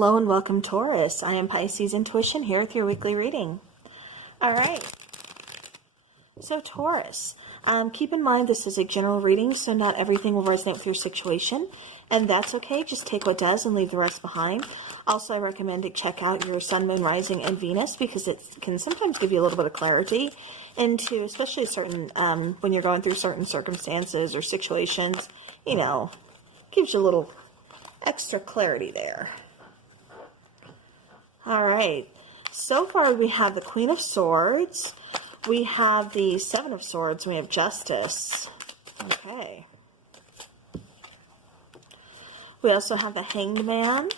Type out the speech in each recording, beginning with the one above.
Hello and welcome, Taurus. I am Pisces Intuition here with your weekly reading. All right. So Taurus, keep in mind this is a general reading, so not everything will resonate with your situation, and that's okay. Just take what does and leave the rest behind. Also, I recommend to check out your Sun, Moon, Rising, and Venus because it can sometimes give you a little bit of clarity into, especially certain, when you're going through certain circumstances or situations, you know, gives you a little extra clarity there. All right, so far we have the Queen of Swords, we have the Seven of Swords, we have Justice. Okay. We also have the Hanged Man.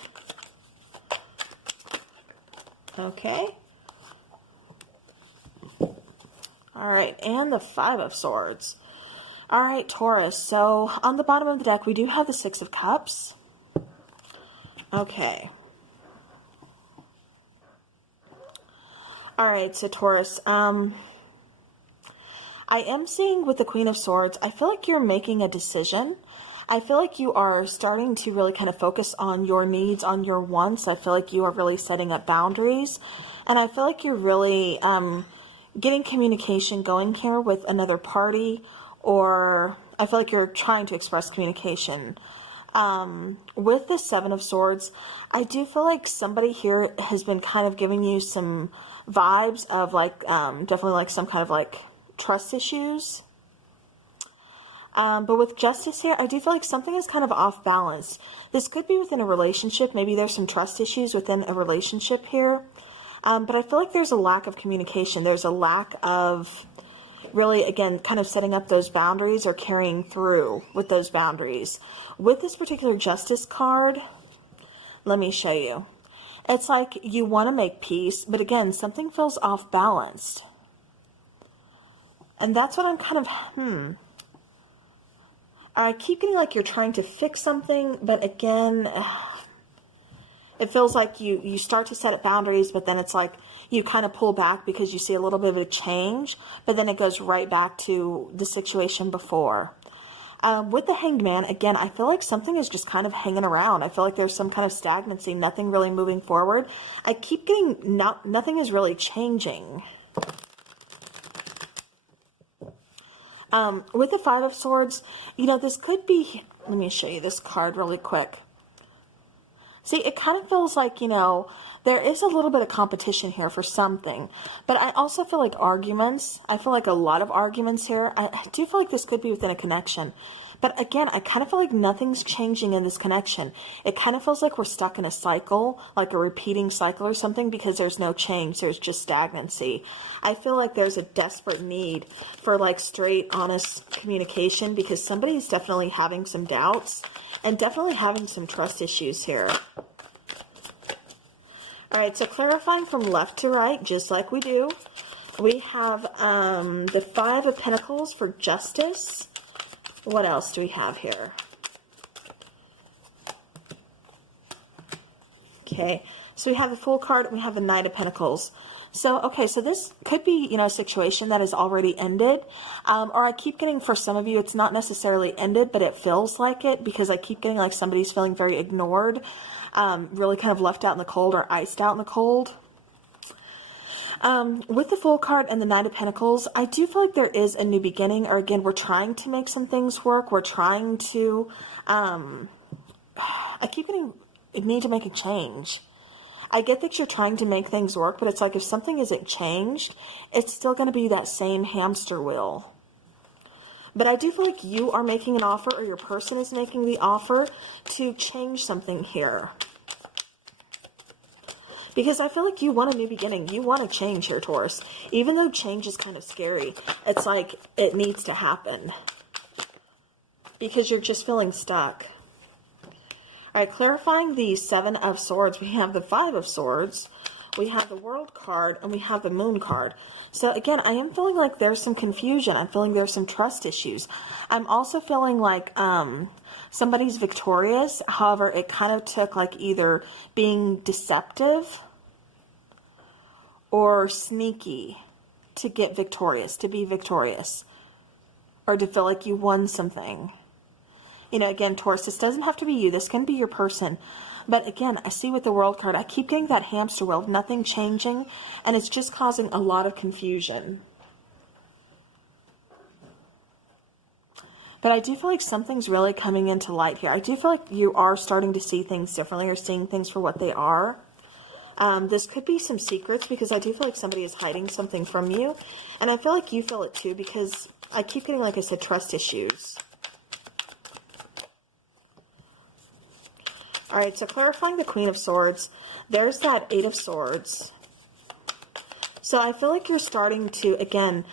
Okay. All right, and the Five of Swords. All right, Taurus, so on the bottom of the deck we do have the Six of Cups. Okay. All right, so Taurus, I am seeing with the Queen of Swords, I feel like you're making a decision. I feel like you are starting to really kind of focus on your needs, on your wants. I feel like you are really setting up boundaries. And I feel like you're really getting communication going here with another party, or I feel like you're trying to express communication. With the Seven of Swords, I do feel like somebody here has been kind of giving you some vibes of like, definitely like some kind of like trust issues. But with Justice here, I do feel like something is kind of off balance. This could be within a relationship. Maybe there's some trust issues within a relationship here. But I feel like there's a lack of communication. There's a lack of really, again, kind of setting up those boundaries or carrying through with those boundaries. With this particular Justice card, let me show you. It's like you want to make peace, but again, something feels off balanced. And that's what I'm kind of, I keep getting like you're trying to fix something, but again, it feels like you start to set up boundaries, but then it's like you kind of pull back because you see a little bit of a change, but then it goes right back to the situation before. With the Hanged Man, again, I feel like something is just kind of hanging around. I feel like there's some kind of stagnancy, nothing really moving forward. I keep getting, nothing is really changing. With the Five of Swords, you know, this could be, let me show you this card really quick. See, it kind of feels like, you know, there is a little bit of competition here for something, but I also feel like arguments. I feel like a lot of arguments here. I do feel like this could be within a connection, but again, I kind of feel like nothing's changing in this connection. It kind of feels like we're stuck in a cycle, like a repeating cycle or something, because there's no change. There's just stagnancy. I feel like there's a desperate need for like straight, honest communication because somebody's definitely having some doubts and definitely having some trust issues here. All right, so clarifying from left to right, just like we do, we have the Five of Pentacles for Justice. What else do we have here? Okay, so we have the Fool card and we have the Knight of Pentacles. So, okay, so this could be, you know, a situation that has already ended. Or I keep getting, for some of you, it's not necessarily ended, but it feels like it because I keep getting like somebody's feeling very ignored. Really kind of left out in the cold or iced out in the cold. With the Fool card and the Knight of Pentacles, I do feel like there is a new beginning, or again, we're trying to make some things work. We're trying to, I keep getting, need to make a change. I get that you're trying to make things work, but it's like if something isn't changed, it's still going to be that same hamster wheel. But I do feel like you are making an offer, or your person is making the offer to change something here. Because I feel like you want a new beginning. You want to change here, Taurus. Even though change is kind of scary, it's like it needs to happen. Because you're just feeling stuck. All right, clarifying the Seven of Swords, we have the Five of Swords, we have the World card, and we have the Moon card. So again, I am feeling like there's some confusion. I'm feeling there's some trust issues. I'm also feeling like somebody's victorious. However, it kind of took like either being deceptive or sneaky to get victorious, to be victorious, or to feel like you won something. You know, again, Taurus, this doesn't have to be you. This can be your person. But again, I see with the World card, I keep getting that hamster wheel of nothing changing, and it's just causing a lot of confusion. But I do feel like something's really coming into light here. I do feel like you are starting to see things differently, or seeing things for what they are. This could be some secrets, because I do feel like somebody is hiding something from you. And I feel like you feel it too, because I keep getting, like I said, trust issues. All right, so clarifying the Queen of Swords, there's that Eight of Swords. So I feel like you're starting to, again,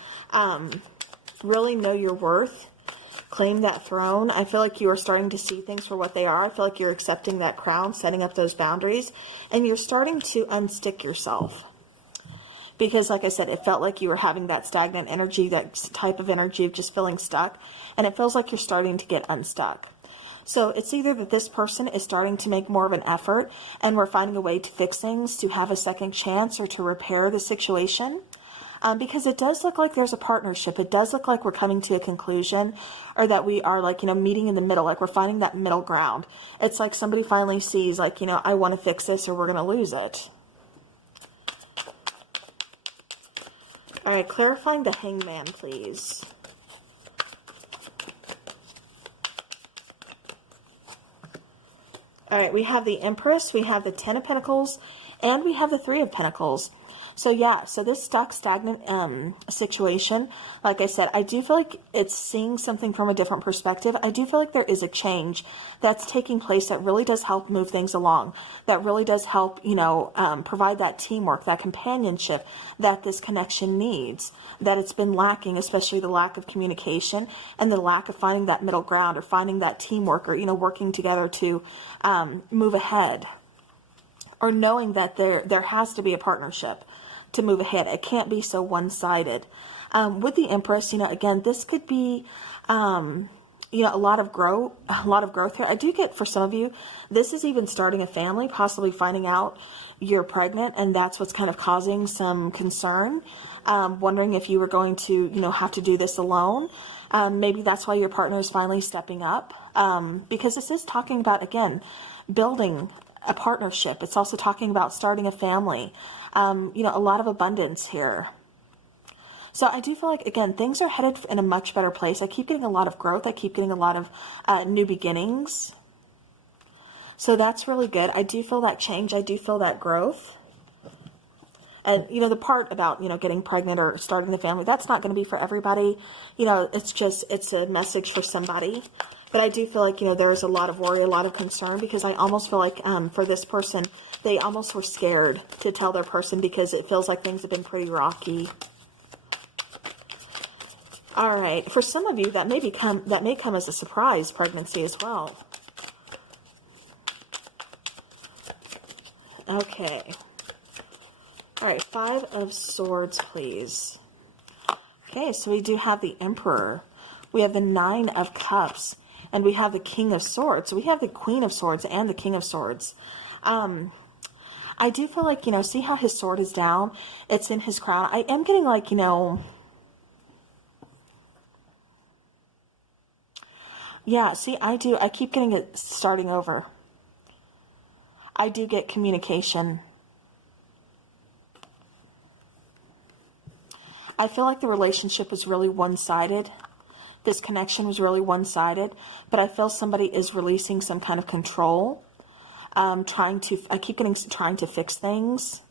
really know your worth, claim that throne. I feel like you are starting to see things for what they are. I feel like you're accepting that crown, setting up those boundaries, and you're starting to unstick yourself. Because, like I said, it felt like you were having that stagnant energy, that type of energy of just feeling stuck, and it feels like you're starting to get unstuck. So it's either that this person is starting to make more of an effort, and we're finding a way to fix things, to have a second chance, or to repair the situation. Because it does look like there's a partnership. It does look like we're coming to a conclusion, or that we are, like, meeting in the middle, like we're finding that middle ground. It's like somebody finally sees, like, I want to fix this, or we're going to lose it. All right, clarifying the Hangman, please. All right, we have the Empress, we have the Ten of Pentacles, and we have the Three of Pentacles. So yeah, so this stuck, stagnant situation, like I said, I do feel like it's seeing something from a different perspective. I do feel like there is a change that's taking place that really does help move things along, that really does help, provide that teamwork, that companionship that this connection needs, that it's been lacking, especially the lack of communication and the lack of finding that middle ground, or finding that teamwork, or, working together to move ahead, or knowing that there has to be a partnership to move ahead. It can't be so one-sided. With the Empress, again, this could be, a lot of growth here. I do get, for some of you, this is even starting a family, possibly finding out you're pregnant, and that's what's kind of causing some concern. Wondering if you were going to, have to do this alone. Maybe that's why your partner is finally stepping up. Because this is talking about, again, building a partnership. It's also talking about starting a family. A lot of abundance here. So I do feel like, again, things are headed in a much better place. I keep getting a lot of growth. I keep getting a lot of new beginnings. So that's really good. I do feel that change. I do feel that growth. And, the part about, getting pregnant or starting the family, that's not going to be for everybody. It's a message for somebody. But I do feel like, there's a lot of worry, a lot of concern, because I almost feel like for this person, they almost were scared to tell their person, because it feels like things have been pretty rocky. All right. For some of you, that may come as a surprise pregnancy as well. Okay. All right. Five of Swords, please. Okay. So we do have the Emperor. We have the Nine of Cups. And we have the King of Swords. So we have the Queen of Swords and the King of Swords. I do feel like, see how his sword is down? It's in his crown. I am getting like, yeah, see, I do. I keep getting it starting over. I do get communication. I feel like the relationship was really one-sided. This connection was really one-sided, but I feel somebody is releasing some kind of control, trying to fix things.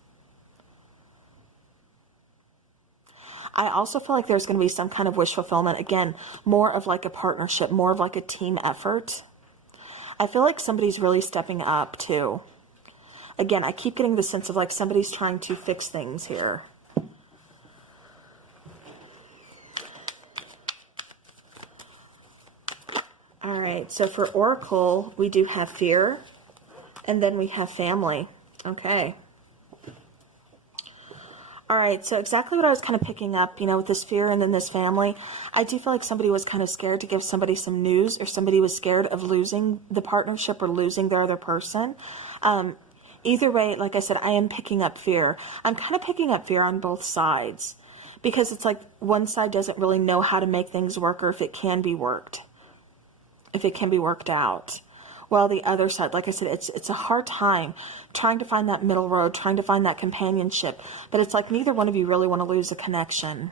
I also feel like there's going to be some kind of wish fulfillment. Again, more of like a partnership, more of like a team effort. I feel like somebody's really stepping up too. Again, I keep getting the sense of like somebody's trying to fix things here. All right, so for Oracle, we do have fear, and then we have family. Okay. All right, so exactly what I was kind of picking up, with this fear and then this family. I do feel like somebody was kind of scared to give somebody some news, or somebody was scared of losing the partnership or losing their other person. Either way, like I said, I am picking up fear. I'm kind of picking up fear on both sides, because it's like one side doesn't really know how to make things work, or if it can be worked. If it can be worked out, Well, the other side, like I said, it's a hard time trying to find that middle road, trying to find that companionship. But it's like neither one of you really want to lose a connection.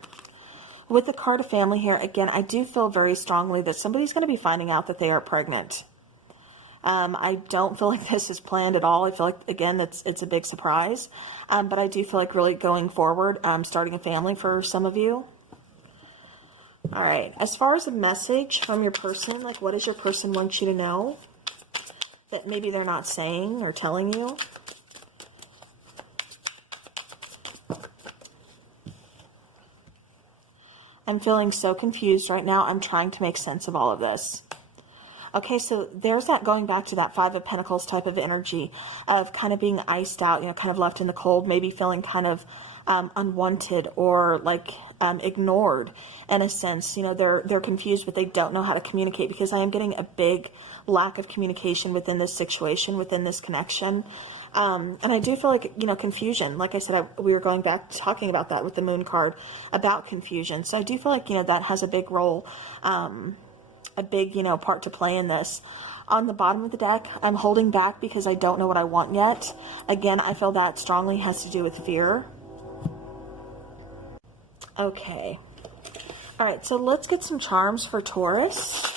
With the card of family here, again, I do feel very strongly that somebody's going to be finding out that they are pregnant. I don't feel like this is planned at all. I feel like, again, it's a big surprise. But I do feel like really going forward, starting a family for some of you. All right. As far as a message from your person, like what does your person want you to know that maybe they're not saying or telling you? I'm feeling so confused right now. I'm trying to make sense of all of this. Okay, so there's that going back to that Five of Pentacles type of energy of kind of being iced out, you know, kind of left in the cold, maybe feeling kind of unwanted or like ignored in a sense. You know, they're confused, but they don't know how to communicate, because I am getting a big lack of communication within this situation, within this connection. And I do feel like, you know, confusion. Like I said, we were going back talking about that with the moon card about confusion. So I do feel like, you know, that has a big role, a big, you know, part to play in this. On the bottom of the deck, I'm holding back because I don't know what I want yet. Again, I feel that strongly has to do with fear. Okay. All right, so let's get some charms for Taurus.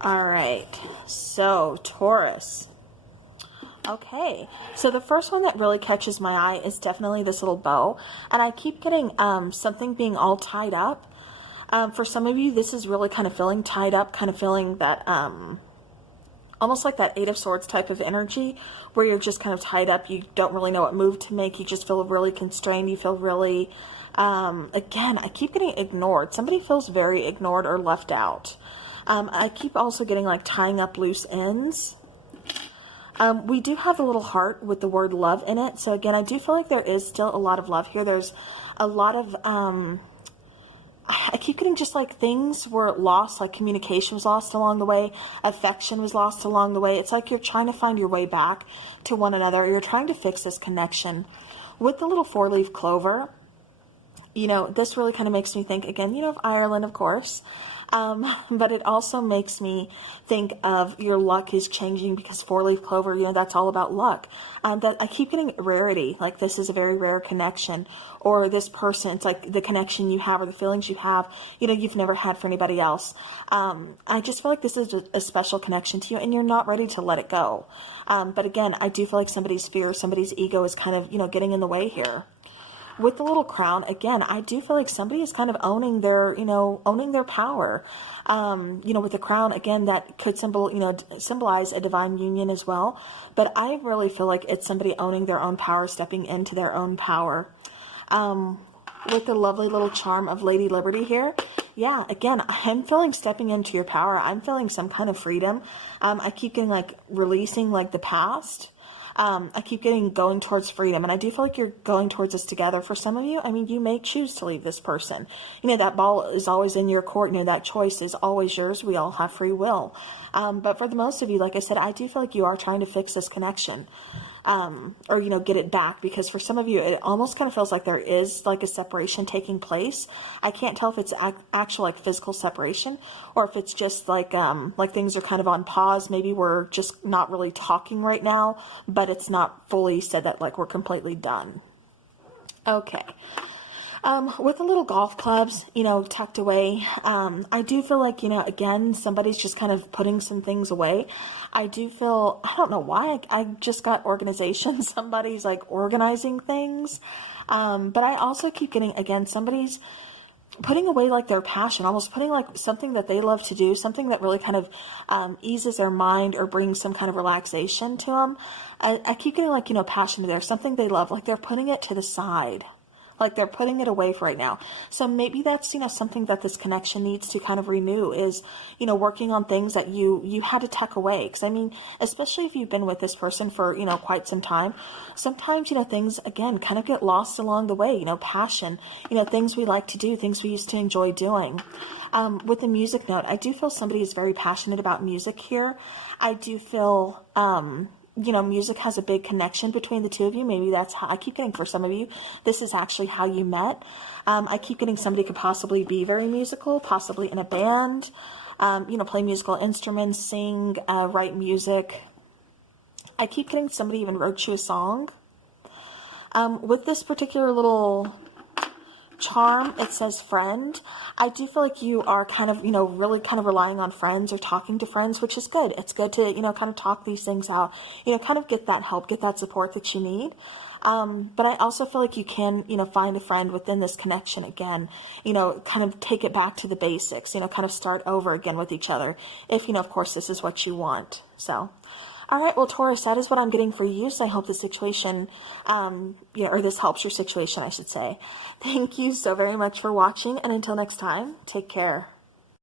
All right, so Taurus. Okay, so the first one that really catches my eye is definitely this little bow. And I keep getting something being all tied up. For some of you, this is really kind of feeling tied up, kind of feeling that almost like that Eight of Swords type of energy where you're just kind of tied up. You don't really know what move to make. You just feel really constrained. You feel really, again, I keep getting ignored. Somebody feels very ignored or left out. I keep also getting like tying up loose ends. We do have a little heart with the word love in it. So again, I do feel like there is still a lot of love here. There's a lot of, I keep getting just like things were lost, like communication was lost along the way. Affection was lost along the way. It's like you're trying to find your way back to one another. You're trying to fix this connection. With the little four-leaf clover, you know, this really kind of makes me think again, you know, of Ireland, of course. But it also makes me think of your luck is changing, because four-leaf clover, you know, that's all about luck. That I keep getting rarity, like this is a very rare connection, or this person, it's like the connection you have or the feelings you have, you know, you've never had for anybody else. I just feel like this is a special connection to you, and you're not ready to let it go. But again, I do feel like somebody's fear, somebody's ego is kind of, you know, getting in the way here. With the little crown, again, I do feel like somebody is kind of owning their, you know, owning their power. You know, with the crown, again, that could symbolize a divine union as well. But I really feel like it's somebody owning their own power, stepping into their own power. With the lovely little charm of Lady Liberty here, yeah, again, I'm feeling stepping into your power. I'm feeling some kind of freedom. I keep getting like releasing like the past. I keep getting going towards freedom, and I do feel like you're going towards this together. For some of you, I mean, you may choose to leave this person. You know, that ball is always in your court. You know, that choice is always yours. We all have free will. But for the most of you, like I said, I do feel like you are trying to fix this connection. Or, you know, get it back, because for some of you, it almost kind of feels like there is like a separation taking place. I can't tell if it's actual like physical separation, or if it's just like things are kind of on pause. Maybe we're just not really talking right now, but it's not fully said that like we're completely done. Okay. With the little golf clubs, you know, tucked away, I do feel like, you know, again, somebody's just kind of putting some things away. I do feel, I don't know why, I just got organization. Somebody's like organizing things. But I also keep getting, again, somebody's putting away like their passion, almost putting like something that they love to do, something that really kind of eases their mind or brings some kind of relaxation to them. I keep getting like, you know, passion there, something they love, like they're putting it to the side. Like they're putting it away for right now. So maybe that's, you know, something that this connection needs to kind of renew is, you know, working on things that you had to tuck away. Because I mean, especially if you've been with this person for, you know, quite some time, sometimes, you know, things again kind of get lost along the way, you know, passion, you know, things we like to do, things we used to enjoy doing. With the music note, I do feel somebody is very passionate about music here. I do feel, you know, music has a big connection between the two of you. Maybe that's how I keep getting for some of you. This is actually how you met. I keep getting somebody could possibly be very musical, possibly in a band, you know, play musical instruments, sing, write music. I keep getting somebody even wrote you a song. With this particular little charm, it says friend. I do feel like you are kind of, you know, really kind of relying on friends or talking to friends, which is good. It's good to, you know, kind of talk these things out, you know, kind of get that help, get that support that you need. But I also feel like you can, you know, find a friend within this connection again, you know, kind of take it back to the basics, you know, kind of start over again with each other. If, you know, of course, this is what you want. So, all right, well, Taurus, that is what I'm getting for you. So I hope the situation, you know, or this helps your situation, I should say. Thank you so very much for watching. And until next time, take care.